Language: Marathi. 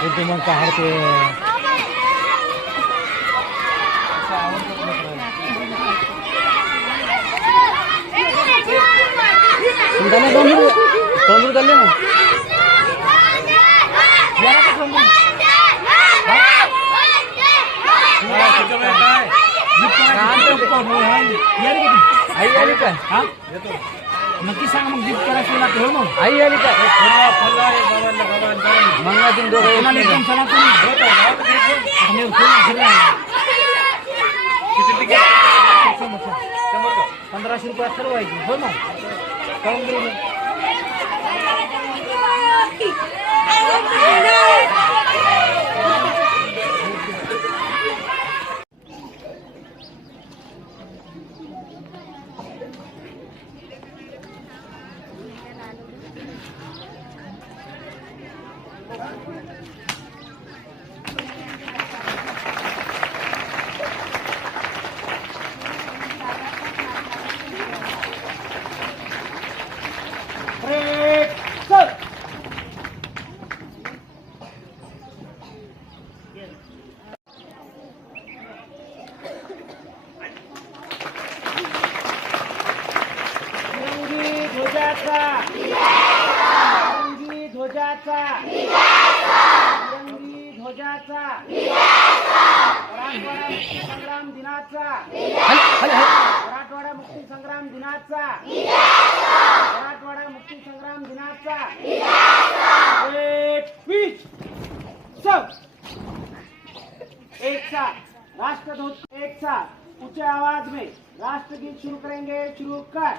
ते मग काय ते तंदूर चालले ना आई आली का नक्की सांग मग जीप करायची ना हो मग आई आली का मंगा तुम दोघं कोणाला एकदम चला तुम्ही 1500 रुपयात ठरवायची हो ना काढून देऊ ना संग्राम दिनाचा मराठवाडा मुक्ती संग्राम दिनाचा मराठवाडा मुक्ती संग्राम दिनाचा एक साथ राष्ट्रध्वज एक साथ ऊंचे आवाज में राष्ट्रगीत शुरू करेंगे। शुरू कर।